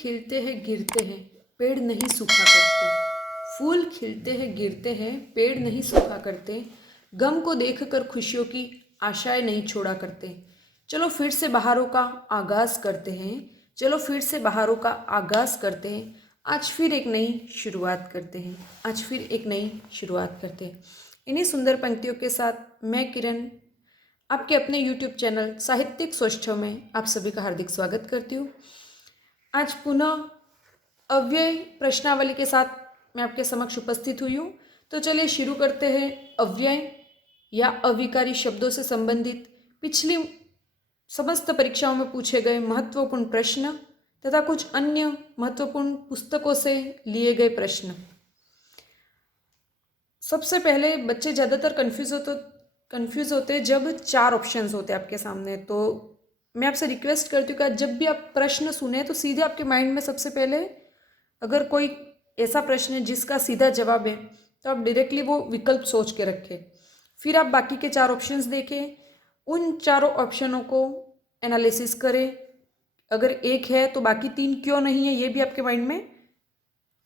खिलते हैं गिरते हैं, पेड़ नहीं सूखा करते। फूल खिलते हैं गिरते हैं, पेड़ नहीं सूखा करते। गम को देखकर खुशियों की आशाएं नहीं छोड़ा करते। चलो फिर से बहारों का आगाज करते हैं, चलो फिर से बहारों का आगाज करते हैं। आज फिर एक नई शुरुआत करते हैं, आज फिर एक नई शुरुआत करते हैं। इन्हीं सुंदर पंक्तियों के साथ मैं किरण आपके अपने YouTube चैनल साहित्यिक सौष्ठव में आप सभी का हार्दिक स्वागत करती हूँ। आज पुनः अव्यय प्रश्नावली के साथ मैं आपके समक्ष उपस्थित हुई हूँ। तो चलिए शुरू करते हैं अव्यय या अविकारी शब्दों से संबंधित पिछली समस्त परीक्षाओं में पूछे गए महत्वपूर्ण प्रश्न तथा कुछ अन्य महत्वपूर्ण पुस्तकों से लिए गए प्रश्न। सबसे पहले बच्चे ज़्यादातर कन्फ्यूज़ होते हैं जब 4 ऑप्शंस होते हैं आपके सामने। तो मैं आपसे रिक्वेस्ट करती हूँ कि जब भी आप प्रश्न सुने तो सीधे आपके माइंड में सबसे पहले अगर कोई ऐसा प्रश्न है जिसका सीधा जवाब है तो आप डायरेक्टली वो विकल्प सोच के रखें। फिर आप बाकी के 4 ऑप्शंस देखें, उन चारों ऑप्शनों को एनालिसिस करें। अगर एक है तो बाकी 3 क्यों नहीं है, ये भी आपके माइंड में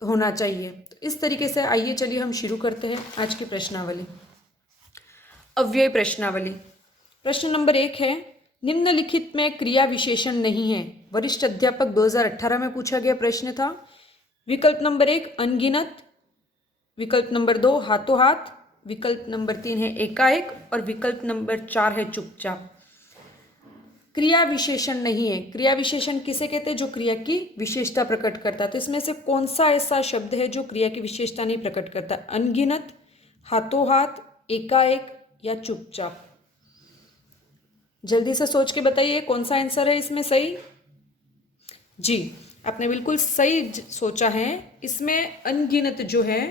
होना चाहिए। तो इस तरीके से आइए चलिए हम शुरू करते हैं आज की प्रश्नावली। अव्यय प्रश्नावली। प्रश्न नंबर 1 है, निम्नलिखित में क्रिया विशेषण नहीं है। वरिष्ठ अध्यापक 2018 में पूछा गया प्रश्न था। विकल्प नंबर 1 अनगिनत, विकल्प नंबर 2 हाथों हाथ, विकल्प नंबर 3 है एकाएक और विकल्प नंबर 4 है चुपचाप। क्रिया विशेषण नहीं है। क्रिया विशेषण किसे कहते हैं? जो क्रिया की विशेषता प्रकट करता है। तो इसमें से कौन सा ऐसा शब्द है जो क्रिया की विशेषता नहीं प्रकट करता? अनगिनत, हाथों हाथ, एकाएक या चुपचाप। जल्दी से सोच के बताइए कौन सा आंसर है इसमें सही। जी, आपने बिल्कुल सही सोचा है। इसमें अनगिनत जो है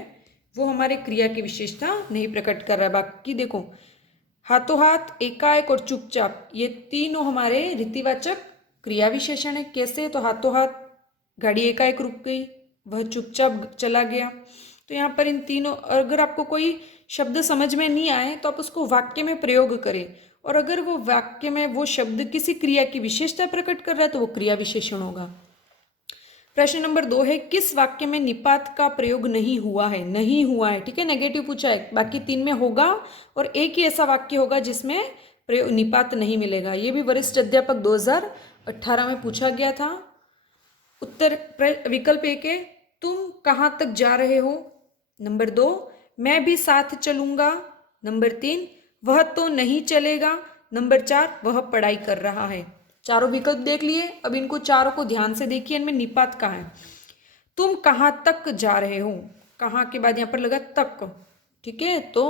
वो हमारे क्रिया की विशेषता नहीं प्रकट कर रहा है। बाकी देखो, हाथों हाथ, एकाएक और चुपचाप, ये तीनों हमारे रीतिवाचक क्रिया विशेषण है। कैसे? तो हाथों हाथ, गाड़ी एकाएक रुक गई, वह चुपचाप चला गया। तो यहाँ पर इन तीनों, अगर आपको कोई शब्द समझ में नहीं आए तो आप उसको वाक्य में प्रयोग करें, और अगर वो वाक्य में वो शब्द किसी क्रिया की विशेषता प्रकट कर रहा है तो वो क्रिया विशेषण होगा। प्रश्न नंबर 2 है, किस वाक्य में निपात का प्रयोग नहीं हुआ है? नहीं हुआ है, ठीक है, नेगेटिव पूछा है। बाकी 3 में होगा और एक ही ऐसा वाक्य होगा जिसमें प्रयोग निपात नहीं मिलेगा। ये भी वरिष्ठ अध्यापक 2018 में पूछा गया था। उत्तर विकल्प 1 है, तुम कहाँ तक जा रहे हो। नंबर 2, मैं भी साथ चलूंगा। नंबर 3, वह तो नहीं चलेगा। नंबर 4, वह पढ़ाई कर रहा है। चारों विकल्प देख लिए। अब इनको चारों को ध्यान से देखिए, इनमें निपात कहाँ है। तुम कहाँ तक जा रहे हो, कहाँ के बाद यहाँ पर लगा तक, ठीक है। तो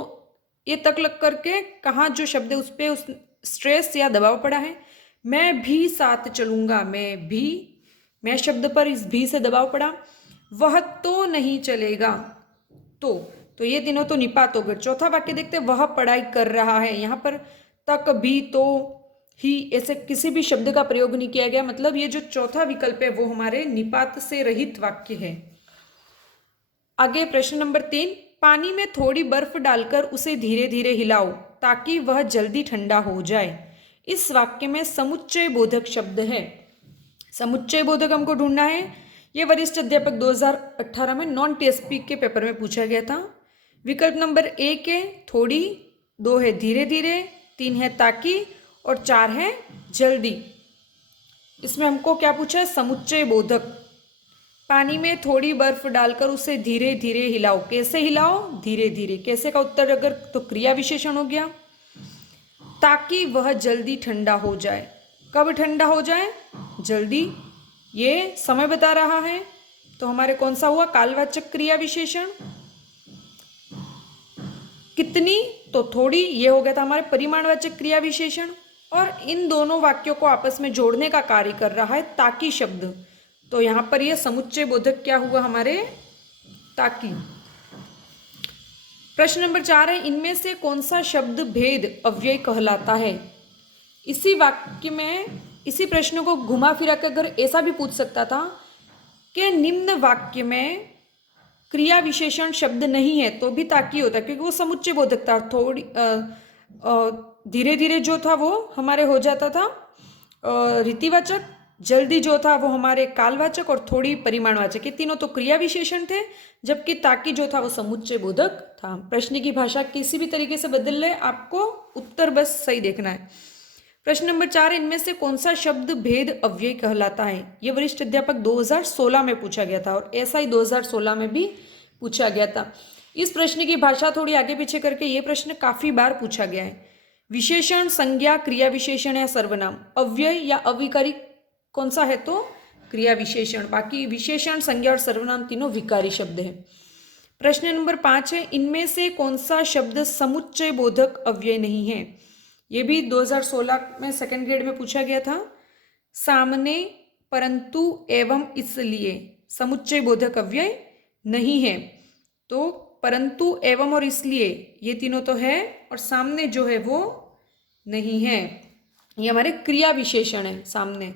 ये तक लग करके कहाँ जो शब्द है उस पर उस स्ट्रेस या दबाव पड़ा है। मैं भी साथ चलूंगा, मैं भी, मैं शब्द पर इस भी से दबाव पड़ा। वह तो नहीं चलेगा, तो ये तीनों तो निपात हो गए। चौथा वाक्य देखते, वह पढ़ाई कर रहा है। यहाँ पर तक, भी, तो, ही, ऐसे किसी भी शब्द का प्रयोग नहीं किया गया। मतलब ये जो चौथा विकल्प है वो हमारे निपात से रहित वाक्य है। आगे प्रश्न नंबर 3, पानी में थोड़ी बर्फ डालकर उसे धीरे धीरे हिलाओ ताकि वह जल्दी ठंडा हो जाए। इस वाक्य में समुच्चय बोधक शब्द है। समुच्चय बोधक हमको ढूंढना है। यह वरिष्ठ अध्यापक 2018 में नॉन टीएसपी के पेपर में पूछा गया था। विकल्प नंबर 1 है थोड़ी, 2 है धीरे धीरे, 3 है ताकि और 4 है जल्दी। इसमें हमको क्या पूछा है? समुच्चय बोधक। पानी में थोड़ी बर्फ डालकर उसे धीरे धीरे हिलाओ। कैसे हिलाओ? धीरे धीरे। कैसे का उत्तर अगर तो क्रिया विशेषण हो गया। ताकि वह जल्दी ठंडा हो जाए। कब ठंडा हो जाए? जल्दी। ये समय बता रहा है, तो हमारे कौन सा हुआ? कालवाचक क्रिया विशेषण। कितनी? तो थोड़ी। ये हो गया था हमारे परिमाणवाचक क्रिया विशेषण। और इन दोनों वाक्यों को आपस में जोड़ने का कार्य कर रहा है ताकि शब्द। तो यहाँ पर यह समुच्चय बोधक क्या हुआ हमारे? ताकि। प्रश्न नंबर 4 है, इनमें से कौन सा शब्द भेद अव्यय कहलाता है? इसी वाक्य में, इसी प्रश्न को घुमा फिरा कर अगर ऐसा भी पूछ सकता था कि निम्न वाक्य में क्रिया विशेषण शब्द नहीं है तो भी ताकि होता, क्योंकि वो समुच्चय बोधक था। थोड़ी धीरे धीरे जो था वो हमारे हो जाता था रीतिवाचक, जल्दी जो था वो हमारे कालवाचक और थोड़ी परिमाणवाचक, ये तीनों तो क्रिया विशेषण थे, जबकि ताकि जो था वो समुच्चय बोधक था। प्रश्न की भाषा किसी भी तरीके से बदल ले, आपको उत्तर बस सही देखना है। प्रश्न नंबर 4, इनमें से कौन सा शब्द भेद अव्यय कहलाता है? ये वरिष्ठ अध्यापक 2016 में पूछा गया था और ऐसा ही 2016 में भी पूछा गया था। इस प्रश्न की भाषा थोड़ी आगे पीछे करके ये प्रश्न काफी बार पूछा गया है। विशेषण, संज्ञा, क्रिया विशेषण या सर्वनाम, अव्यय या अविकारी कौन सा है? तो क्रिया विशेषण। बाकी विशेषण, संज्ञा और सर्वनाम तीनों विकारी शब्द हैं। प्रश्न नंबर 5 है, इनमें से कौन सा शब्द समुच्चय बोधक अव्यय नहीं है? ये भी 2016 में सेकंड ग्रेड में पूछा गया था। सामने, परंतु, एवं, इसलिए समुच्चय बोधक अव्यय नहीं है। तो परंतु, एवं और इसलिए ये तीनों तो है, और सामने जो है वो नहीं है। ये हमारे क्रिया विशेषण है सामने।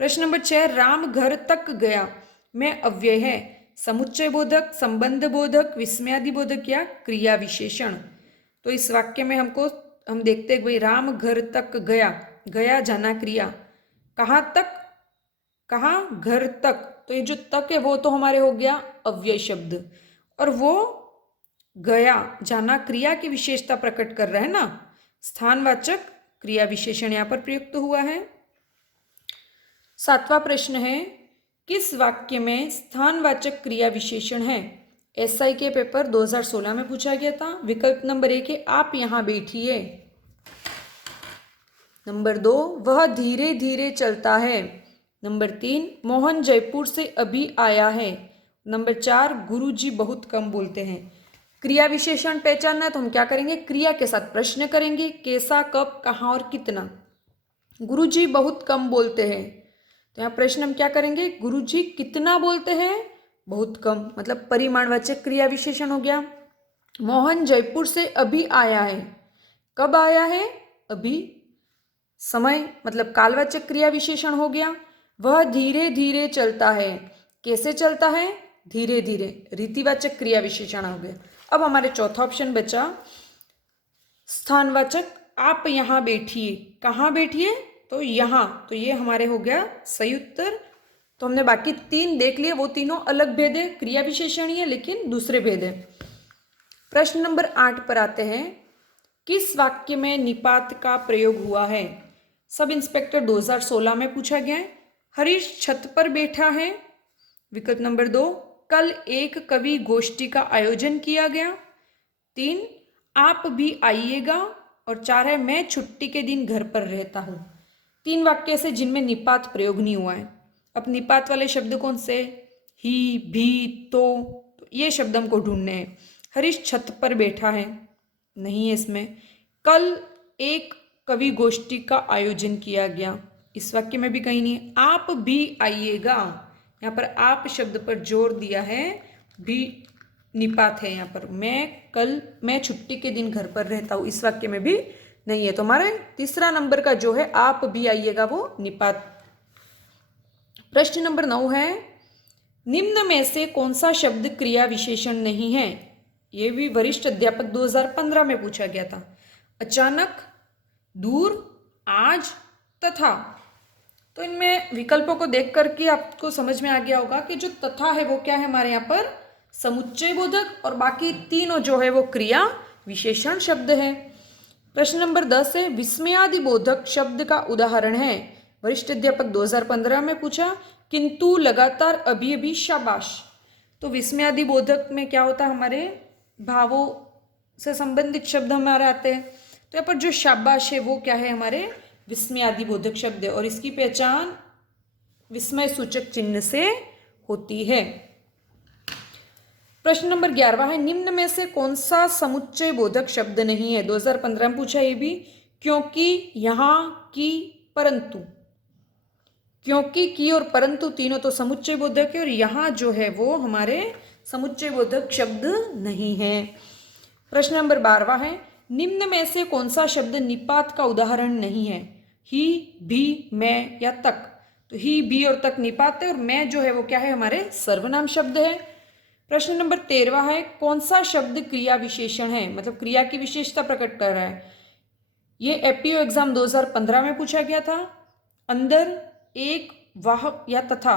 प्रश्न नंबर 6, राम घर तक गया में अव्यय है? समुच्चय बोधक, संबंध बोधक, विस्मयादि बोधक या क्रिया विशेषण? तो इस वाक्य में हम देखते हैं भाई, राम घर तक गया, गया जाना क्रिया, कहाँ तक, कहाँ, घर तक, तो ये जो तक है वो तो हमारे हो गया अव्यय शब्द, और वो गया जाना क्रिया की विशेषता प्रकट कर रहा है ना, स्थानवाचक क्रिया विशेषण यहाँ पर प्रयुक्त हुआ है। 7वां प्रश्न है, किस वाक्य में स्थानवाचक क्रिया विशेषण है? एसआई के पेपर 2016 में पूछा गया था। विकल्प नंबर 1 है, आप यहां बैठिए। नंबर 2, वह धीरे धीरे चलता है। नंबर 3, मोहन जयपुर से अभी आया है। नंबर 4, गुरुजी बहुत कम बोलते हैं। क्रिया विशेषण पहचानना है तो हम क्या करेंगे, क्रिया के साथ प्रश्न करेंगे, कैसा, कब, कहाँ और कितना। गुरुजी बहुत कम बोलते हैं, तो यहाँ प्रश्न हम क्या करेंगे, गुरुजी कितना बोलते हैं? बहुत कम, मतलब परिमाणवाचक क्रिया विशेषण हो गया। मोहन जयपुर से अभी आया है, कब आया है? अभी। समय मतलब कालवाचक क्रिया विशेषण हो गया। वह धीरे धीरे चलता है, कैसे चलता है? धीरे धीरे, रीतिवाचक क्रिया विशेषण हो गया। अब हमारे चौथा ऑप्शन बचा स्थानवाचक, आप यहाँ बैठिए। कहाँ बैठिए? तो यहाँ, तो ये हमारे हो गया सही उत्तर। तो हमने बाकी 3 देख लिए, वो तीनों अलग भेद है, क्रिया विशेषण ही है लेकिन दूसरे भेद है। प्रश्न नंबर 8 पर आते हैं, किस वाक्य में निपात का प्रयोग हुआ है? सब इंस्पेक्टर 2016 में पूछा गया है। हरीश छत पर बैठा है। विकल्प नंबर 2, कल एक कवि गोष्ठी का आयोजन किया गया। 3, आप भी आइएगा। और 4 है, मैं छुट्टी के दिन घर पर रहता हूँ। 3 वाक्य से जिनमें निपात प्रयोग नहीं हुआ है। अब निपात वाले शब्द कौन से? ही, भी, तो ये शब्द हमको ढूंढने हैं। हरीश छत पर बैठा है, नहीं है इसमें। कल एक कवि गोष्ठी का आयोजन किया गया, इस वाक्य में भी कहीं नहीं है। आप भी आइएगा, यहाँ पर आप शब्द पर जोर दिया है, भी निपात है यहाँ पर। मैं छुट्टी के दिन घर पर रहता हूँ, इस वाक्य में भी नहीं है। तो हमारे तीसरा नंबर का जो है आप भी आइएगा वो निपात। प्रश्न नंबर 9 है, निम्न में से कौन सा शब्द क्रिया विशेषण नहीं है? ये भी वरिष्ठ अध्यापक 2015 में पूछा गया था। अचानक, दूर, आज, तथा। तो इनमें विकल्पों को देख करके आपको समझ में आ गया होगा कि जो तथा है वो क्या है हमारे यहाँ पर समुच्चय बोधक, और बाकी तीनों जो है वो क्रिया विशेषण शब्द है। प्रश्न नंबर 10 है, विस्मयादि बोधक शब्द का उदाहरण है। वरिष्ठ अध्यापक 2015 में पूछा, किंतु, लगातार, अभी अभी, शाबाश। तो विस्मयादि बोधक में क्या होता है, हमारे भावों से संबंधित शब्द हमारे आते हैं। तो यहाँ पर जो शाबाश है वो क्या है, हमारे विस्मयादि बोधक शब्द है, और इसकी पहचान विस्मय सूचक चिन्ह से होती है। प्रश्न नंबर 11 है, निम्न में से कौन सा समुच्चय बोधक शब्द नहीं है? 2015 में पूछा ये भी। क्योंकि, यहाँ, की, परंतु। क्योंकि, की और परंतु तीनों तो समुच्चय बोधक है, और यहाँ जो है वो हमारे समुच्चय बोधक शब्द नहीं है। प्रश्न नंबर 12 है, निम्न में से कौन सा शब्द निपात का उदाहरण नहीं है? ही, भी, मैं या तक। तो ही, भी और तक निपात है, और मैं जो है वो क्या है, हमारे सर्वनाम शब्द है। प्रश्न नंबर 13 है, कौन सा शब्द क्रिया विशेषण है, मतलब क्रिया की विशेषता प्रकट कर रहा है? ये एपीओ एग्जाम 2015 में पूछा गया था। अंदर, एक, वाह या तथा,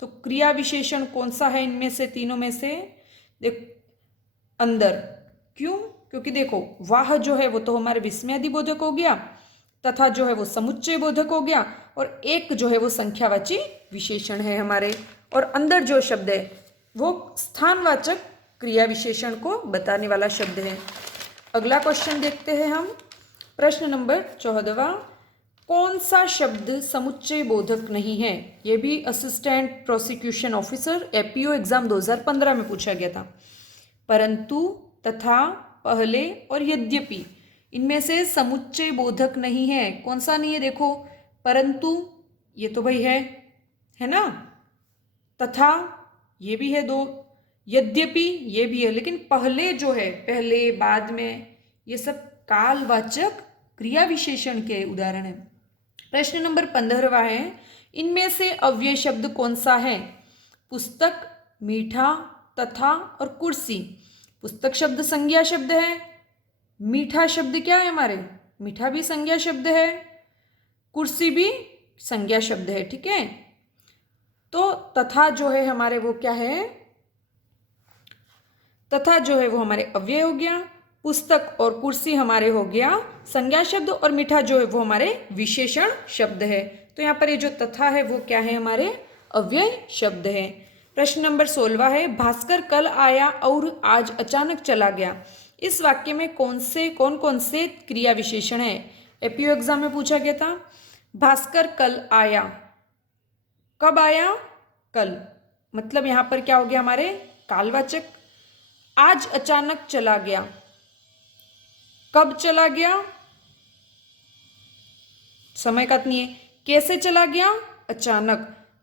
तो क्रिया विशेषण कौन सा है इनमें से, तीनों में से? देख, अंदर। क्यों? क्योंकि देखो वाह जो है वो तो हमारे विस्मयादि बोधक हो गया, तथा जो है वो समुच्चय बोधक हो गया, और एक जो है वो संख्यावाची विशेषण है हमारे, और अंदर जो शब्द है वो स्थानवाचक क्रिया विशेषण को बताने वाला शब्द है। अगला क्वेश्चन देखते हैं हम, प्रश्न नंबर 14वां। कौन सा शब्द समुच्चय बोधक नहीं है? ये भी assistant prosecution officer APO exam 2015 में पूछा गया था। परंतु, तथा, पहले और यद्यपि, इनमें से समुच्चय बोधक नहीं है। कौन सा नहीं है? देखो, परंतु ये तो भाई है ना, तथा ये भी है दो, यद्यपि ये भी है, लेकिन पहले जो है, पहले बाद में, ये सब कालवाचक क्रिया विशेषण के उदाहरण है। प्रश्न नंबर 15वां है, इनमें से अव्यय शब्द कौन सा है? पुस्तक, मीठा, तथा और कुर्सी। पुस्तक शब्द संज्ञा शब्द है, मीठा शब्द क्या है हमारे? मीठा भी संज्ञा शब्द है, कुर्सी भी संज्ञा शब्द है, ठीक है। तो तथा जो है हमारे वो क्या है? तथा जो है वो हमारे अव्यय हो गया, पुस्तक और कुर्सी हमारे हो गया संज्ञा शब्द, और मीठा जो है वो हमारे विशेषण शब्द है। तो यहाँ पर ये जो तथा है वो क्या है? हमारे अव्यय शब्द है। प्रश्न नंबर 16वां है, भास्कर कल आया और आज अचानक चला गया। इस वाक्य में कौन कौन से क्रिया विशेषण है? एपीओ एग्जाम में पूछा गया था। भास्कर कल आया, कब आया? कल, मतलब यहाँ पर क्या हो गया हमारे? कालवाचक। आज अचानक चला गया, कब चला गया? समय का नहीं है। कैसे चला गया? अचानक।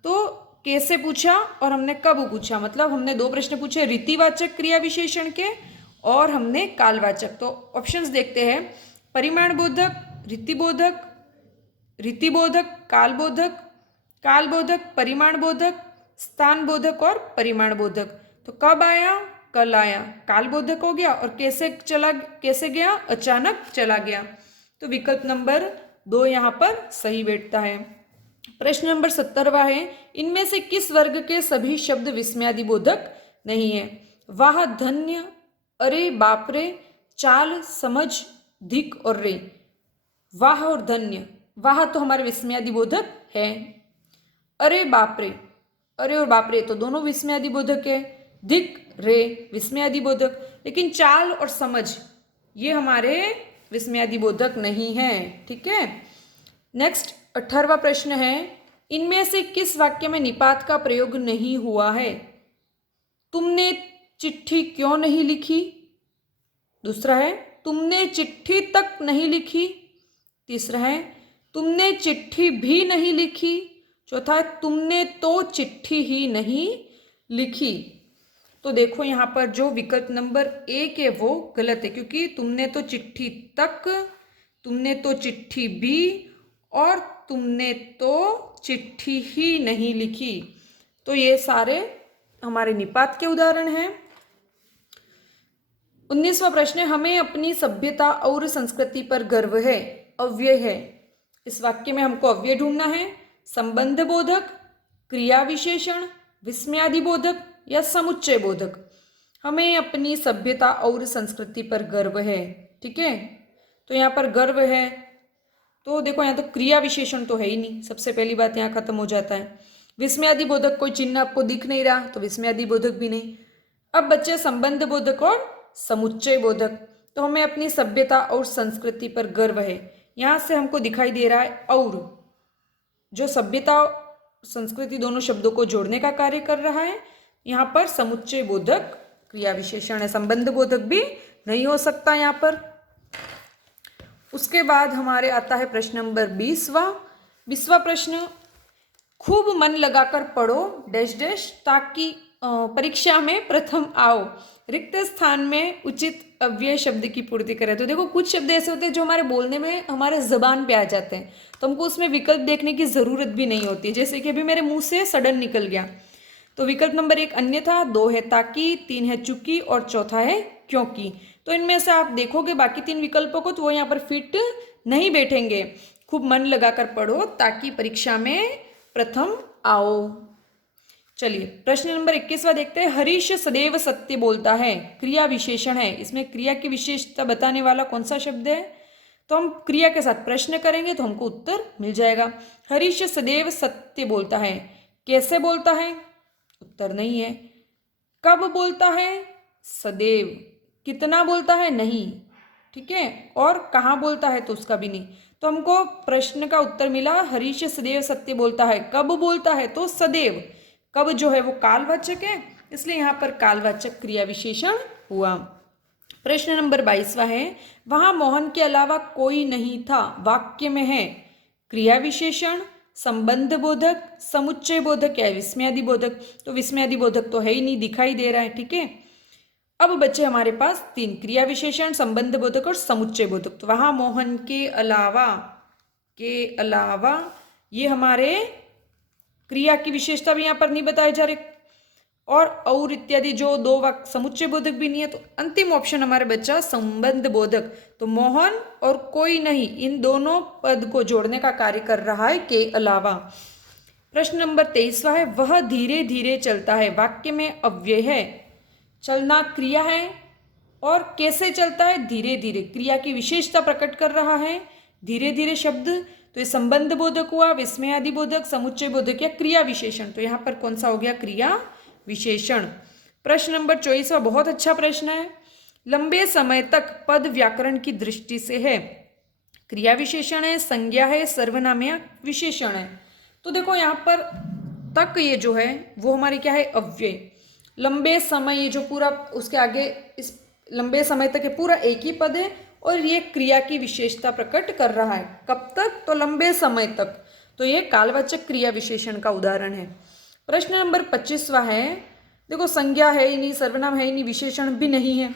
तो कैसे पूछा और हमने कब पूछा, मतलब हमने दो प्रश्न पूछे, रीतिवाचक क्रिया विशेषण के और हमने कालवाचक। तो ऑप्शंस देखते हैं, परिमाण बोधक, रीतिबोधक, रीतिबोधक, कालबोधक, कालबोधक, परिमाण बोधक, स्थान बोधक और परिमाण बोधक। तो कब आया? कल आया, कालबोधक हो गया, और कैसे गया? अचानक चला गया। तो विकल्प नंबर 2 यहाँ पर सही बैठता है। प्रश्न नंबर 17वां है, इनमें से किस वर्ग के सभी शब्द विस्मयादि बोधक नहीं है? वाह, धन्य, अरे, बाप रे, चाल, समझ, धिक और रे। वाह और धन्य, वाह तो हमारे विस्मयादि बोधक है, अरे बाप रे, अरे और बाप रे तो दोनों विस्मयादि बोधक है, धिक, रे विस्मयादि बोधक, लेकिन चाल और समझ ये हमारे विस्मयादि बोधक नहीं है, ठीक है। नेक्स्ट 18वां प्रश्न है, इनमें से किस वाक्य में निपात का प्रयोग नहीं हुआ है? तुमने चिट्ठी क्यों नहीं लिखी? दूसरा है, तुमने चिट्ठी तक नहीं लिखी। तीसरा है, तुमने चिट्ठी भी नहीं लिखी। चौथा है, तुमने तो चिट्ठी ही नहीं लिखी। तो देखो यहाँ पर जो विकल्प नंबर 1 है वो गलत है, क्योंकि तुमने तो चिट्ठी तक, तुमने तो चिट्ठी भी और तुमने तो चिट्ठी ही नहीं लिखी। तो ये सारे हमारे निपात के उदाहरण हैं। 19वां प्रश्न है, हमें अपनी सभ्यता और संस्कृति पर गर्व है, अव्यय है। इस वाक्य में हमको अव्यय ढूंढना है। संबंध बोधक, क्रिया विशेषण, विस्मयादि बोधक या समुच्चय बोधक। हमें अपनी सभ्यता और संस्कृति पर गर्व है, ठीक है। तो यहाँ पर गर्व है, तो देखो यहाँ तो क्रिया विशेषण तो है ही नहीं, सबसे पहली बात यहाँ खत्म हो जाता है। विस्मयादि बोधक कोई चिन्ह आपको दिख नहीं रहा, तो विस्मयादि बोधक भी नहीं। अब बच्चे संबंध बोधक और समुच्चय बोधक। तो हमें अपनी सभ्यता और संस्कृति पर गर्व है, यहाँ से हमको दिखाई दे रहा है और, जो सभ्यता संस्कृति दोनों शब्दों को जोड़ने का कार्य कर रहा है। यहाँ पर समुच्चय बोधक क्रिया विशेषण है, संबंध बोधक भी नहीं हो सकता यहाँ पर। उसके बाद हमारे आता है प्रश्न नंबर 20वां प्रश्न, खूब मन लगाकर पढ़ो डैश डैश ताकि परीक्षा में प्रथम आओ, रिक्त स्थान में उचित अव्यय शब्द की पूर्ति करें। तो देखो कुछ शब्द ऐसे होते हैं जो हमारे बोलने में हमारे जबान पे आ जाते हैं, तो हमको उसमें विकल्प देखने की ज़रूरत भी नहीं होती। जैसे कि अभी मेरे मुंह से सडन निकल गया, तो विकल्प नंबर 1 अन्यथा, 2 है ताकि, 3 है चूंकि और चौथा है क्योंकि। तो इनमें से आप देखोगे बाकी 3 विकल्पों को, तो वो यहाँ पर फिट नहीं बैठेंगे। खूब मन लगाकर पढ़ो ताकि परीक्षा में प्रथम आओ। चलिए प्रश्न नंबर 21वां देखते हैं। हरीश सदैव सत्य बोलता है, क्रिया विशेषण है, इसमें क्रिया की विशेषता बताने वाला कौन सा शब्द है? तो हम क्रिया के साथ प्रश्न करेंगे तो हमको उत्तर मिल जाएगा। हरीश सदैव सत्य बोलता है, कैसे बोलता है? उत्तर नहीं है। कब बोलता है? सदैव। कितना बोलता है? नहीं। ठीक है, और कहाँ बोलता है तो उसका भी नहीं। तो हमको प्रश्न का उत्तर मिला, हरीश सदैव सत्य बोलता है। कब बोलता है? तो सदैव। कब जो है वो कालवाचक है, इसलिए यहाँ पर कालवाचक क्रिया विशेषण हुआ। प्रश्न नंबर 22वां है। वहां मोहन के अलावा कोई नहीं था, वाक्य में है क्रिया विशेषण, संबंध बोधक, समुच्चय बोधक या विस्मयादि बोधक। तो विस्मयादि बोधक तो है ही नहीं, दिखाई दे रहा है। ठीक है, अब बचे हमारे पास 3, क्रिया विशेषण, संबंध बोधक और समुच्चय बोधक। तो वहां मोहन के अलावा ये हमारे क्रिया की विशेषता भी यहाँ पर नहीं बताए जा रहे, और इत्यादि जो 2 वाक्य समुच्चय बोधक भी नहीं है। तो अंतिम ऑप्शन हमारे बच्चा संबंध बोधक। तो मोहन और कोई नहीं, इन दोनों पद को जोड़ने का कार्य कर रहा है के अलावा। प्रश्न नंबर 23वां है। वह धीरे धीरे चलता है, वाक्य में अव्यय है। चलना क्रिया है, और कैसे चलता है? धीरे धीरे। क्रिया की विशेषता प्रकट कर रहा है धीरे धीरे शब्द। तो ये संबंध बोधक हुआ, विस्मयादि बोधक, समुच्चय बोधक या क्रिया विशेषण। तो यहाँ पर कौन सा हो गया? क्रिया विशेषण। प्रश्न नंबर 24वां बहुत अच्छा प्रश्न है। लंबे समय तक पद व्याकरण की दृष्टि से है, क्रिया विशेषण है, संज्ञा है, सर्वनाम या विशेषण है। तो देखो यहाँ पर तक ये जो है वो हमारी क्या है? अव्यय। लंबे समय, ये जो पूरा उसके आगे इस लंबे समय तक ये पूरा एक ही पद है, और ये क्रिया की विशेषता प्रकट कर रहा है। कब तक? तो लंबे समय तक। तो ये कालवाचक क्रिया विशेषण का उदाहरण है। प्रश्न नंबर 25वां है। देखो संज्ञा है ही नहीं, सर्वनाम है ही नहीं, विशेषण भी नहीं है,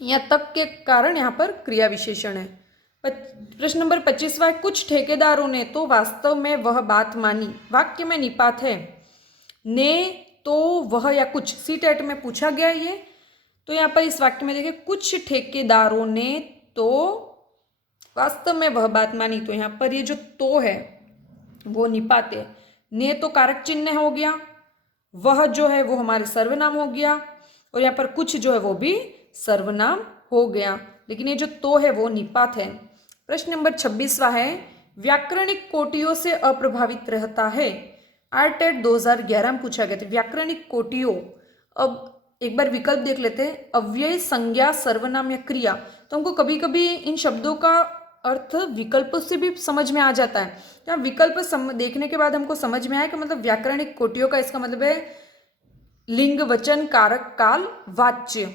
यहाँ तक के कारण यहाँ पर क्रिया विशेषण है। प्रश्न नंबर 25वां है। कुछ ठेकेदारों ने तो वास्तव में वह बात मानी, वाक्य में निपात है ने, तो, वह या कुछ। सीटेट में पूछा गया ये। तो यहाँ पर इस वाक्य में देखिए, कुछ ठेकेदारों ने तो वास्तव में वह बात मानी। तो यहाँ पर ये जो तो है वो निपात है। ने तो कारक चिन्ह हो गया, वह जो है वो हमारे सर्वनाम हो गया, और यहाँ पर कुछ जो है वो भी सर्वनाम हो गया, लेकिन ये जो तो है वो निपात है। प्रश्न नंबर 26वां है। व्याकरणिक कोटियों से अप्रभावित रहता है। आरटेट 2011 में पूछा गया था व्याकरणिक कोटियों। अब एक बार विकल्प देख लेते हैं। अव्यय, संज्ञा, सर्वनाम या क्रिया। तो हमको कभी कभी इन शब्दों का अर्थ विकल्प से भी समझ में आ जाता है। तो विकल्प देखने के बाद हमको समझ में आया कि मतलब व्याकरणिक कोटियों का इसका मतलब है लिंग, वचन, कारक, काल, वाच्य,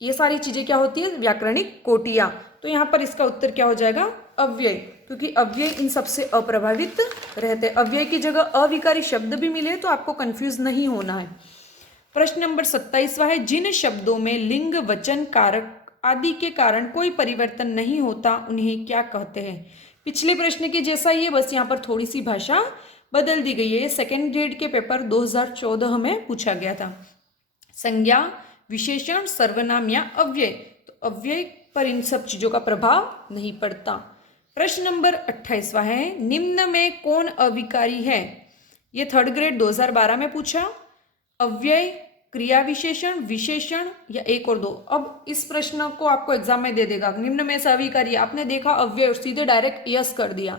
ये सारी चीजें क्या होती है? व्याकरणिक कोटियां। तो यहाँ पर इसका उत्तर क्या हो जाएगा? अव्यय, क्योंकि अव्यय इन सबसे अप्रभावित रहते। अव्यय की जगह अविकारी शब्द भी मिले तो आपको कंफ्यूज नहीं होना है। प्रश्न नंबर 27वां है। जिन शब्दों में लिंग, वचन, कारक आदि के कारण कोई परिवर्तन नहीं होता उन्हें क्या कहते हैं? पिछले प्रश्न के जैसा ही है, बस यहाँ पर थोड़ी सी भाषा बदल दी गई है। सेकेंड ग्रेड के पेपर 2014 में पूछा गया था। संज्ञा, विशेषण, सर्वनाम या अव्यय। तो अव्यय पर इन सब चीजों का प्रभाव नहीं पड़ता। प्रश्न नंबर 28वां है। निम्न में कौन अविकारी है? ये थर्ड ग्रेड 2012 में पूछा। अव्यय, क्रिया विशेषण, विशेषण या एक और दो। अब इस प्रश्न को आपको एग्जाम में दे देगा, निम्न में से अविकारी। आपने देखा अव्यय और सीधे डायरेक्ट यस कर दिया।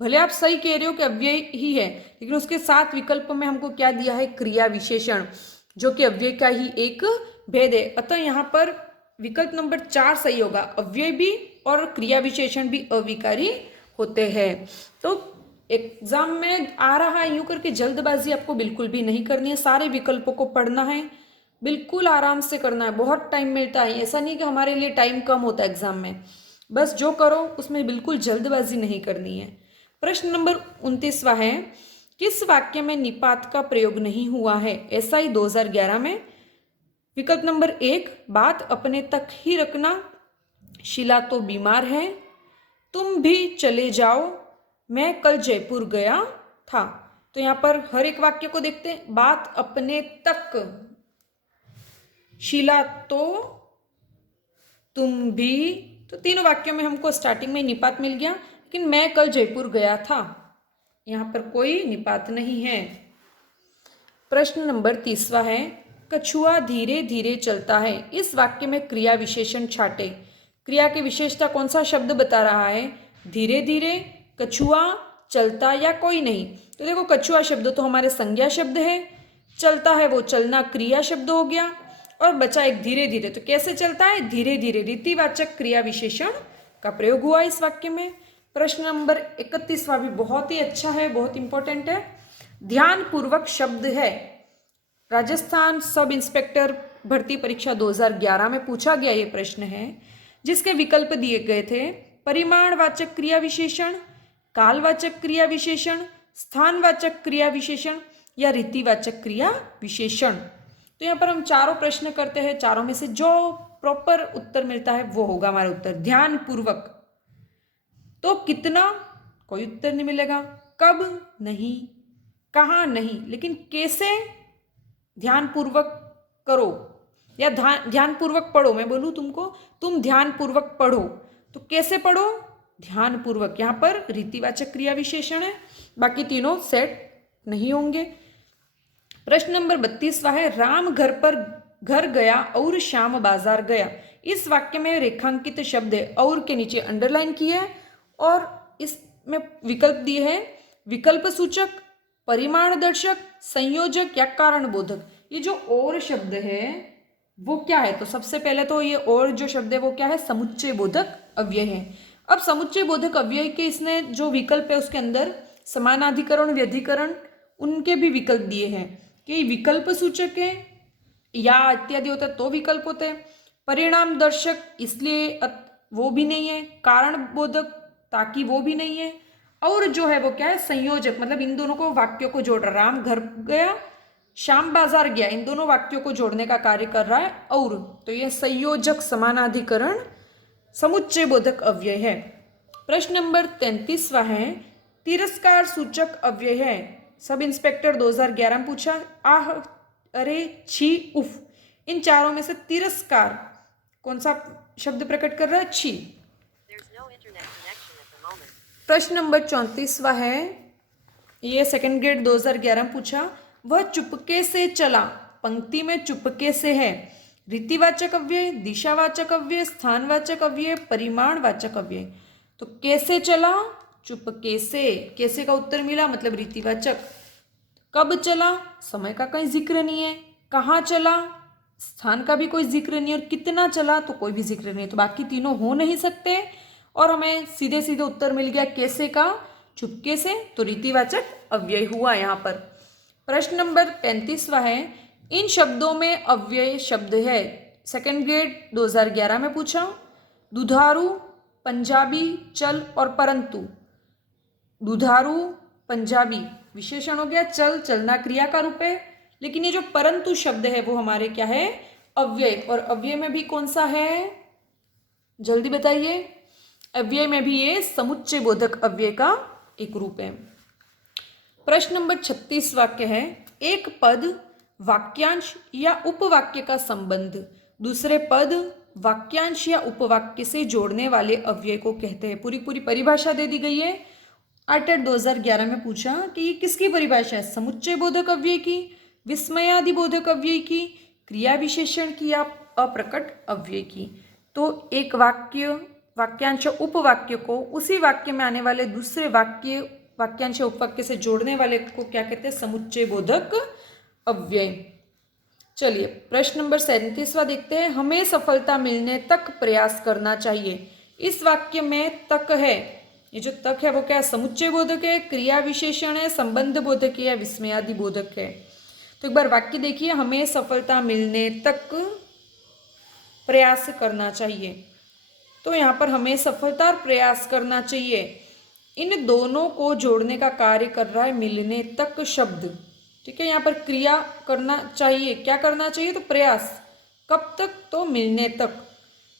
भले आप सही कह रहे हो कि अव्यय ही है, लेकिन उसके साथ विकल्प में हमको क्या दिया है? क्रिया विशेषण, जो कि अव्यय का ही एक भेद है। अतः यहाँ पर विकल्प नंबर 4 सही होगा। अव्यय भी और क्रिया विशेषण भी अविकारी होते हैं। तो एग्जाम में आ रहा है यूं करके जल्दबाजी आपको बिल्कुल भी नहीं करनी है। सारे विकल्पों को पढ़ना है, बिल्कुल आराम से करना है। बहुत टाइम मिलता है, ऐसा नहीं कि हमारे लिए टाइम कम होता है एग्जाम में। बस जो करो उसमें बिल्कुल जल्दबाजी नहीं करनी है। प्रश्न नंबर 29वां है। किस वाक्य में निपात का प्रयोग नहीं हुआ है? ऐसा ही 2011 में। विकल्प नंबर 1, बात अपने तक ही रखना, शीला तो बीमार है, तुम भी चले जाओ, मैं कल जयपुर गया था। तो यहाँ पर हर एक वाक्य को देखते हैं। बात अपने तक, शीला तो, तुम भी। तो तीनों वाक्यों में हमको स्टार्टिंग में निपात मिल गया, लेकिन मैं कल जयपुर गया था। यहाँ पर कोई निपात नहीं है। प्रश्न नंबर 30वां है, कछुआ धीरे धीरे चलता है। इस वाक्य में क्रिया विशेषण छाटे। क्रिया की विशेषता कौन सा शब्द बता रहा है? धीरे धीरे, कछुआ, चलता या कोई नहीं। तो देखो कछुआ शब्द तो हमारे संज्ञा शब्द है, चलता है वो चलना क्रिया शब्द हो गया, और बचा एक धीरे धीरे। तो कैसे चलता है? धीरे धीरे। रीतिवाचक क्रिया विशेषण का प्रयोग हुआ इस वाक्य में। प्रश्न नंबर 31वां भी बहुत ही अच्छा है, बहुत इंपॉर्टेंट है। ध्यानपूर्वक शब्द है। राजस्थान सब इंस्पेक्टर भर्ती परीक्षा 2011 में पूछा गया ये प्रश्न है, जिसके विकल्प दिए गए थे परिमाणवाचक क्रिया विशेषण, कालवाचक क्रिया विशेषण, स्थानवाचक क्रिया विशेषण या रीतिवाचक क्रिया विशेषण। तो यहाँ पर हम चारों प्रश्न करते हैं, चारों में से जो प्रॉपर उत्तर मिलता है वो होगा हमारा उत्तर। ध्यानपूर्वक, तो कितना, कोई उत्तर नहीं मिलेगा। कब, नहीं। कहाँ, नहीं। लेकिन कैसे ध्यानपूर्वक करो या ध्यानपूर्वक पढ़ो, मैं बोलूँ तुमको तुम ध्यानपूर्वक पढ़ो, तो कैसे पढ़ो? ध्यानपूर्वक। यहाँ पर रीतिवाचक क्रिया विशेषण है, बाकी तीनों सेट नहीं होंगे। प्रश्न नंबर 32वां है, राम घर गया और श्याम बाजार गया। इस वाक्य में रेखांकित शब्द है, और के नीचे अंडरलाइन किया है, और इसमें विकल्प दिए हैं विकल्प सूचक, परिमाण दर्शक, संयोजक या कारण बोधक। ये जो और शब्द है वो क्या है? तो सबसे पहले तो ये और जो शब्द है वो क्या है? समुच्चय बोधक अव्यय है। अब समुच्चय बोधक अव्यय के इसने जो विकल्प है उसके अंदर समानाधिकरण, व्यधिकरण, उनके भी विकल्प दिए हैं कि विकल्प सूचक है या इत्यादि होता है तो विकल्प होते हैं। परिणाम दर्शक इसलिए वो भी नहीं है। कारण बोधक ताकि वो भी नहीं है। और जो है वो क्या है? संयोजक, मतलब इन दोनों को वाक्यों को जोड़ रहा। राम घर गया, श्याम बाजार गया, इन दोनों वाक्यों को जोड़ने का कार्य कर रहा है और। तो यह संयोजक, समानाधिकरण, समुच्चय बोधक अव्यय है। प्रश्न नंबर 33वां है, तिरस्कार सूचक अव्यय है। सब इंस्पेक्टर 2011 में पूछा, आह, अरे, छी, उफ, इन चारों में से तिरस्कार कौन सा शब्द प्रकट कर रहा है? छी। प्रश्न नंबर 34वां है, ये सेकंड ग्रेड 2011 में पूछा, वह चुपके से चला। पंक्ति में चुपके से है। रीतिवाचक अव्यय, दिशावाचक अव्यय, स्थानवाचक अव्यय, परिमाणवाचक अव्यय। तो कैसे चला? चुपके से। कैसे का उत्तर मिला, मतलब रीतिवाचक। कब चला? समय का कहीं जिक्र नहीं है। कहाँ चला? स्थान का भी कोई जिक्र नहीं है। और कितना चला? तो कोई भी जिक्र नहीं है। तो बाकी तीनों हो नहीं सकते और हमें सीधे सीधे उत्तर मिल गया कैसे का? चुपके से। तो रीतिवाचक अव्यय हुआ यहाँ पर। प्रश्न नंबर 35वां है, इन शब्दों में अव्यय शब्द है। सेकंड ग्रेड 2011 में पूछा, दुधारू, पंजाबी, चल और परंतु। दुधारू, पंजाबी विशेषण हो गया, चल चलना क्रिया का रूप है, लेकिन ये जो परंतु शब्द है वो हमारे क्या है? अव्यय। और अव्यय में भी कौन सा है? जल्दी बताइए। अव्यय में भी ये समुच्चय बोधक अव्यय का एक रूप है। प्रश्न नंबर 36 वाक्य है, एक पद, वाक्यांश या उपवाक्य का संबंध दूसरे पद, वाक्यांश या उपवाक्य से जोड़ने वाले अव्यय को कहते हैं। पूरी पूरी परिभाषा दे दी गई है। आर्टेट 2011 में पूछा कि ये किसकी परिभाषा है? समुच्चय बोधक अव्यय की, विस्मयादि बोधक अव्यय की, क्रिया विशेषण की या अप्रकट अव्यय की। तो एक वाक्य, वाक्यांश, उपवाक्य को उसी वाक्य में आने वाले दूसरे वाक्य, वाक्यांश, उपवाक्य से जोड़ने वाले को क्या कहते हैं? समुच्चय बोधक अव्यय। चलिए प्रश्न नंबर 37वां देखते हैं, हमें सफलता मिलने तक प्रयास करना चाहिए। इस वाक्य में तक है, ये जो तक है वो क्या है? समुच्चय बोधक है, क्रिया विशेषण है, संबंध बोधक है या विस्मयादि बोधक है। तो एक बार वाक्य देखिए, हमें सफलता मिलने तक प्रयास करना चाहिए। तो यहाँ पर हमें सफलता और प्रयास करना चाहिए, इन दोनों को जोड़ने का कार्य कर रहा है मिलने तक शब्द। ठीक है, यहाँ पर क्रिया करना चाहिए, क्या करना चाहिए? तो प्रयास। कब तक? तो मिलने तक।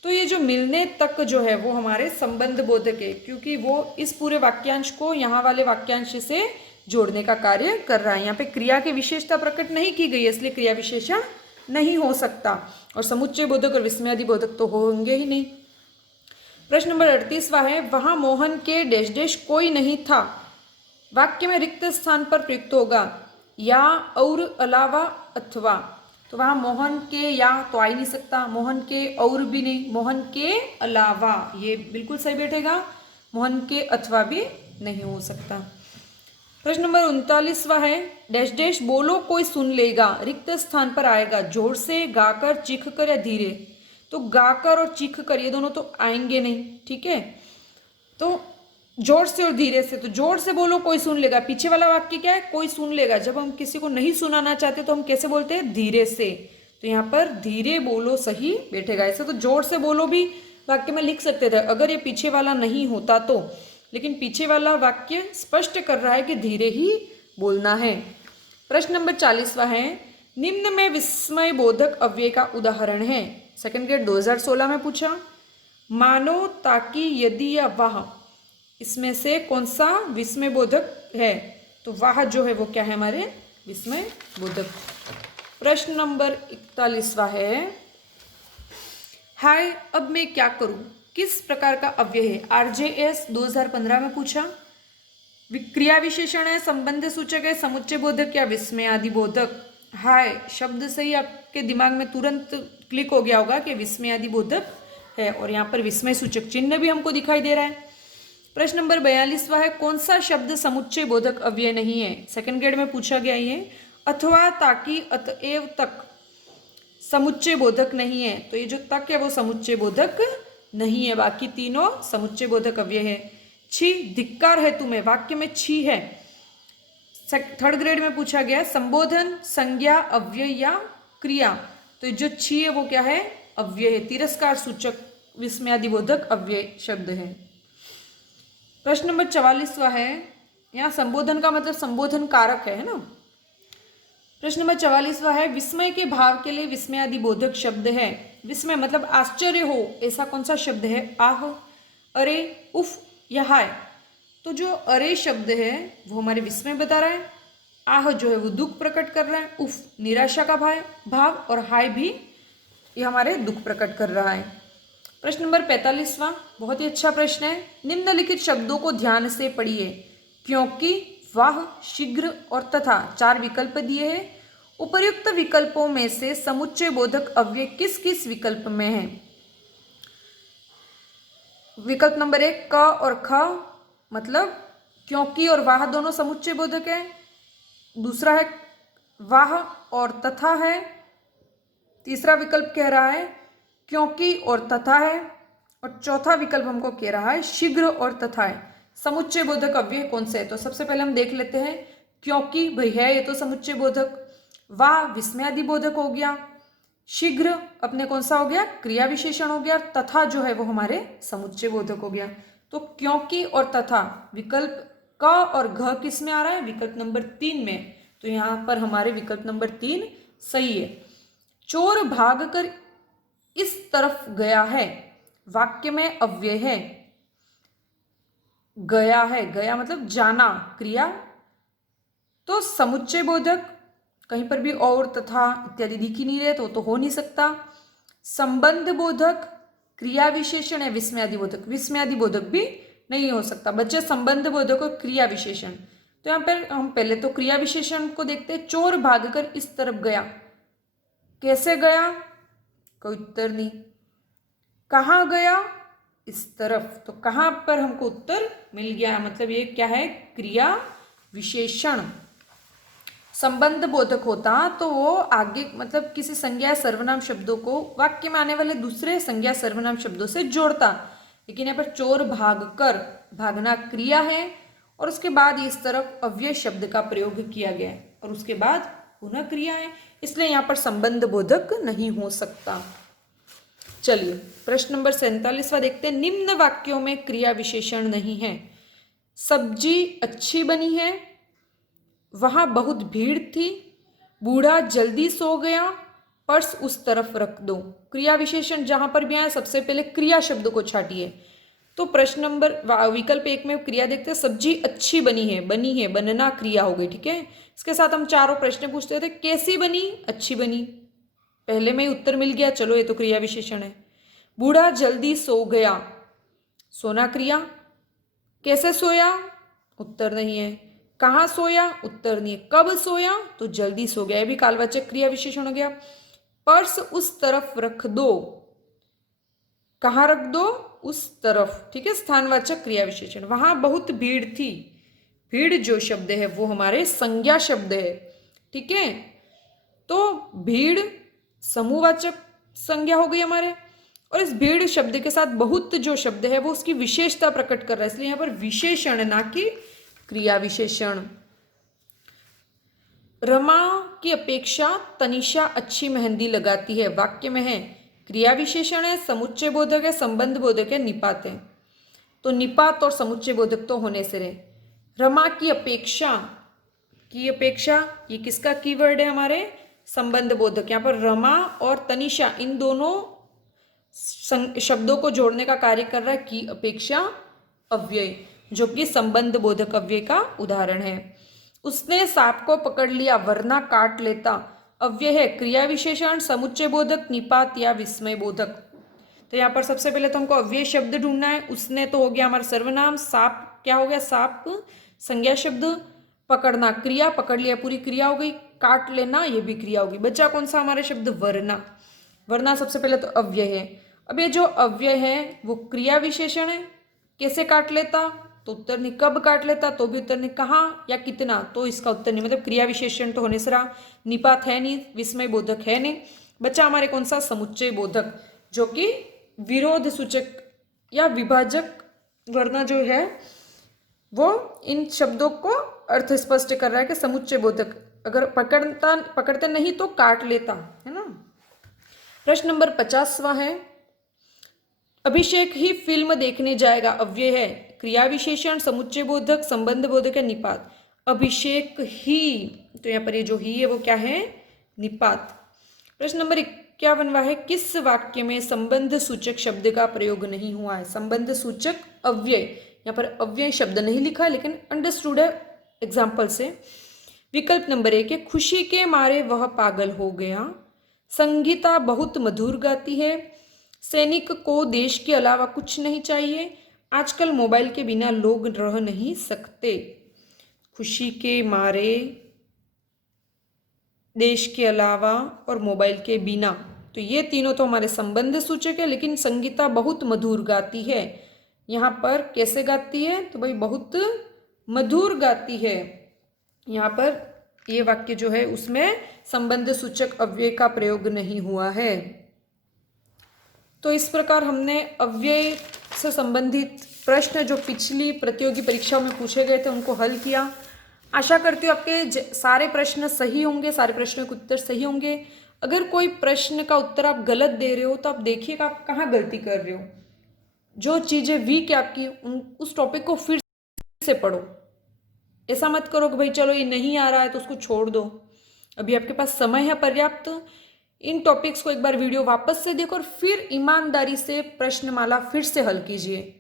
तो ये जो मिलने तक जो है वो हमारे संबंध बोधक है, क्योंकि वो इस पूरे वाक्यांश को यहाँ वाले वाक्यांश से जोड़ने का कार्य कर रहा है। यहाँ पे क्रिया की विशेषता प्रकट नहीं की गई है, इसलिए क्रिया विशेषण नहीं हो सकता, और समुच्चय बोधक और विस्मयादि बोधक तो होंगे ही नहीं। प्रश्न नंबर 38वां है, वहां मोहन के डैश डैश कोई नहीं था। वाक्य में रिक्त स्थान पर प्रयुक्त होगा या, और, अलावा, अथवा। तो वहां मोहन के या तो आ ही नहीं सकता, मोहन के और भी नहीं, मोहन के अलावा ये बिल्कुल सही बैठेगा, मोहन के अथवा भी नहीं हो सकता। प्रश्न नंबर 39वां है, डैश डैश बोलो कोई सुन लेगा, रिक्त स्थान पर आएगा जोर से, गाकर, चीख कर या धीरे। तो गाकर और चीख कर ये दोनों तो आएंगे नहीं, ठीक है। तो जोर से और धीरे से, तो जोर से बोलो कोई सुन लेगा, पीछे वाला वाक्य क्या है, कोई सुन लेगा। जब हम किसी को नहीं सुनाना चाहते तो हम कैसे बोलते हैं, धीरे से। तो यहाँ पर धीरे बोलो सही बैठेगा। ऐसे तो जोर से बोलो भी वाक्य में लिख सकते थे अगर ये पीछे वाला नहीं होता तो, लेकिन पीछे वाला वाक्य स्पष्ट कर रहा है कि धीरे ही बोलना है। प्रश्न नंबर 40वां है, निम्न में विस्मय बोधक अव्यय का उदाहरण है। सेकंड ग्रेड 2016 में पूछा। मानो, ताकि, यदि या वाह, इसमें से कौन सा विस्मय बोधक है। तो वाह जो है वो क्या है, हमारे विस्मय बोधक। प्रश्न नंबर 41वां है, हाय अब मैं क्या करूं, किस प्रकार का अव्यय है। आरजेएस 2015 में पूछा। क्रिया विशेषण है, संबंध सूचक है, समुच्चय बोधक या विस्मय आदि बोधक। हाय शब्द से ही आपके दिमाग में तुरंत क्लिक हो गया होगा कि विस्मय आदि बोधक है, और यहाँ पर विस्मय सूचक चिन्ह भी हमको दिखाई दे रहा है। प्रश्न नंबर 42वां है, कौन सा शब्द समुच्चय बोधक अव्यय नहीं है। सेकंड ग्रेड में पूछा गया ये। अथवा, ताकि, अतएव, तक समुच्चय बोधक नहीं है। तो ये जो तक है वो समुच्चय बोधक नहीं है, बाकी तीनों समुच्चय बोधक अव्यय है। छी, धिक्कार है तुम्हें, वाक्य में छी है। थर्ड ग्रेड में पूछा गया, संबोधन, संज्ञा, अव्यय या क्रिया। तो जो छी है वो क्या है, अव्यय है, तिरस्कार सूचक विस्मयादि बोधक अव्यय शब्द है। प्रश्न नंबर 44वां है, यहाँ संबोधन का मतलब संबोधन कारक है ना। प्रश्न नंबर 44वां है, विस्मय के भाव के लिए विस्मयादि बोधक शब्द है। विस्मय मतलब आश्चर्य हो, ऐसा कौन सा शब्द है। आह, अरे, उफ या हाय। तो जो अरे शब्द है वो हमारे विस्मय बता रहा है, आह जो है वो दुख प्रकट कर रहा है, उफ निराशा का भाव, और हाय भी ये हमारे दुख प्रकट कर रहा है। प्रश्न नंबर 45वां बहुत ही अच्छा प्रश्न है, निम्नलिखित शब्दों को ध्यान से पढ़िए। क्योंकि, वाह, शीघ्र और तथा 4 विकल्प दिए हैं। उपर्युक्त विकल्पों में से समुच्चय बोधक अव्यय किस किस विकल्प में है। विकल्प नंबर 1 क और ख, मतलब क्योंकि और वाह दोनों समुच्चय बोधक है। दूसरा है वाह और तथा है। तीसरा विकल्प कह रहा है क्योंकि और तथा है, और चौथा विकल्प हमको कह रहा है शीघ्र और तथा है। समुच्चय बोधक अव्यय कौन से है। तो सबसे पहले हम देख लेते हैं, क्योंकि भाई है ये तो समुच्चय बोधक, वाह विस्मयादि बोधक हो गया, शीघ्र अपने कौन सा हो गया, क्रिया विशेषण हो गया, तथा जो है वो हमारे समुच्चय बोधक हो गया। तो क्योंकि और तथा विकल्प क और घ किस में आ रहा है, विकल्प नंबर 3 में। तो यहाँ पर हमारे विकल्प नंबर 3 सही है। चोर भागकर इस तरफ गया है, वाक्य में अव्यय है। गया है, गया मतलब जाना, क्रिया, तो समुच्चय बोधक, कहीं पर भी और तथा इत्यादि दिख ही नहीं रहे तो हो नहीं सकता। संबंध बोधक, क्रिया विशेषण है विस्मयादि बोधक, विस्मयादि बोधक भी नहीं हो सकता। बच्चे संबंध बोधक और क्रिया विशेषण। तो यहाँ पर हम पहले तो क्रिया विशेषण को देखते हैं। चोर भागकर इस तरफ गया, कैसे गया, कोई उत्तर नहीं। कहाँ गया, इस तरफ, तो कहाँ पर हमको उत्तर मिल गया, मतलब ये क्या है, क्रिया विशेषण। संबंध बोधक होता तो वो आगे मतलब किसी संज्ञा सर्वनाम शब्दों को वाक्य में आने वाले दूसरे संज्ञा सर्वनाम शब्दों से जोड़ता, लेकिन यहाँ पर चोर भागकर, भागना क्रिया है, और उसके बाद इस तरफ अव्यय शब्द का प्रयोग किया गया है, और उसके बाद पुनः क्रिया है, इसलिए यहाँ पर संबंध बोधक नहीं हो सकता। चलिए प्रश्न नंबर 47वां देखते हैं। निम्न वाक्यों में क्रिया विशेषण नहीं है। सब्जी अच्छी बनी है, वहां बहुत भीड़ थी, बूढ़ा जल्दी सो गया, पर्स उस तरफ रख दो। क्रिया विशेषण जहां पर भी आए सबसे पहले क्रिया शब्द को छाटिए। तो प्रश्न नंबर विकल्प 1 में क्रिया देखते हैं, सब्जी अच्छी बनी है, बनना क्रिया हो गई, ठीक है। इसके साथ हम चारों प्रश्न पूछते थे, कैसी बनी, अच्छी बनी, पहले में ही उत्तर मिल गया, चलो ये तो क्रिया विशेषण है। बूढ़ा जल्दी सो गया, सोना क्रिया, कैसे सोया, उत्तर नहीं है। कहाँ सोया, उत्तर नहीं। कब सोया, तो जल्दी सो गया, ये भी कालवाचक क्रिया विशेषण हो गया। पर्स उस तरफ रख दो, कहाँ रख दो, उस तरफ, ठीक है, स्थानवाचक क्रिया विशेषण। वहां बहुत भीड़ थी, भीड़ जो शब्द है वो हमारे संज्ञा शब्द है, ठीक है। तो भीड़ समूहवाचक संज्ञा हो गई हमारे, और इस भीड़ शब्द के साथ बहुत जो शब्द है वो उसकी विशेषता प्रकट कर रहा है, इसलिए यहाँ पर विशेषण ना कि क्रिया विशेषण। रमा की अपेक्षा तनिषा अच्छी मेहंदी लगाती है, वाक्य में है, क्रिया विशेषण है, समुच्चय बोधक है, संबंध बोधक है, निपात है। तो निपात और समुच्चय बोधक तो होने से रहे। रमा की अपेक्षा, की अपेक्षा ये किसका कीवर्ड है, हमारे संबंध बोधक। यहाँ पर रमा और तनिषा इन दोनों शब्दों को जोड़ने का कार्य कर रहा है की अपेक्षा अव्यय, जो कि संबंध बोधक अव्यय का उदाहरण है। उसने सांप को पकड़ लिया वरना काट लेता, अव्यय है, क्रिया विशेषण, समुच्चय बोधक, निपात या विस्मय बोधक। तो यहाँ पर सबसे पहले तो हमको अव्यय शब्द ढूंढना है। उसने तो हो गया हमारा सर्वनाम, सांप क्या हो गया, सांप संज्ञा शब्द, पकड़ना क्रिया, पकड़ लिया पूरी क्रिया हो गई, काट लेना ये भी क्रिया होगी। बचा कौन सा हमारे शब्द, वरना। वरना सबसे पहले तो अव्यय है। अब ये जो अव्यय है वो क्रिया विशेषण है, कैसे काट लेता, तो उत्तर नहीं। कब काट लेता, तो भी उत्तर नहीं। कहाँ या कितना, तो इसका उत्तर नहीं, मतलब क्रिया विशेषण तो होने से रहा। निपात है नहीं, विस्मय बोधक है नहीं। बचा हमारे कौन सा, समुच्चय बोधक, जो कि विरोध सूचक या विभाजक वरना जो है वो इन शब्दों को अर्थ स्पष्ट कर रहा है कि समुच्चय बोधक, अगर पकड़ते नहीं तो काट लेता, है ना। प्रश्न नंबर 50वां है, अभिषेक ही फिल्म देखने जाएगा, अव्यय है, क्रिया विशेषण, समुच्चय बोधक, संबंध बोधक है, निपात। अभिषेक ही, तो यहाँ पर ये जो ही है वो क्या है, निपात। प्रश्न नंबर 51वां है, किस वाक्य में संबंध सूचक शब्द का प्रयोग नहीं हुआ है। संबंध सूचक अव्यय, यहाँ पर अव्यय शब्द नहीं लिखा लेकिन अंडरस्टूड है एग्जाम्पल से। विकल्प नंबर 1 है, खुशी के मारे वह पागल हो गया, संगीता बहुत मधुर गाती है, सैनिक को देश के अलावा कुछ नहीं चाहिए, आजकल मोबाइल के बिना लोग रह नहीं सकते। खुशी के मारे, देश के अलावा और मोबाइल के बिना, तो ये तीनों तो हमारे संबंध सूचक है। लेकिन संगीता बहुत मधुर गाती है, यहाँ पर कैसे गाती है, तो भाई बहुत मधुर गाती है। यहाँ पर ये वाक्य जो है उसमें संबंध सूचक अव्यय का प्रयोग नहीं हुआ है। तो इस प्रकार हमने अव्यय से संबंधित प्रश्न जो पिछली प्रतियोगी परीक्षाओं में पूछे गए थे उनको हल किया। आशा करती हूँ आपके सारे प्रश्न सही होंगे, सारे प्रश्नों के उत्तर सही होंगे। अगर कोई प्रश्न का उत्तर आप गलत दे रहे हो तो आप देखिएगा आप कहाँ गलती कर रहे हो। जो चीज़ें वीक है आपकी उस टॉपिक को फिर से पढ़ो। ऐसा मत करो कि भाई चलो ये नहीं आ रहा है तो उसको छोड़ दो। अभी आपके पास समय है पर्याप्त, इन टॉपिक्स को एक बार वीडियो वापस से देखो और फिर ईमानदारी से प्रश्नमाला फिर से हल कीजिए।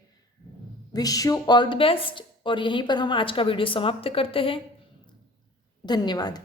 Wish you all the best. और यहीं पर हम आज का वीडियो समाप्त करते हैं। धन्यवाद।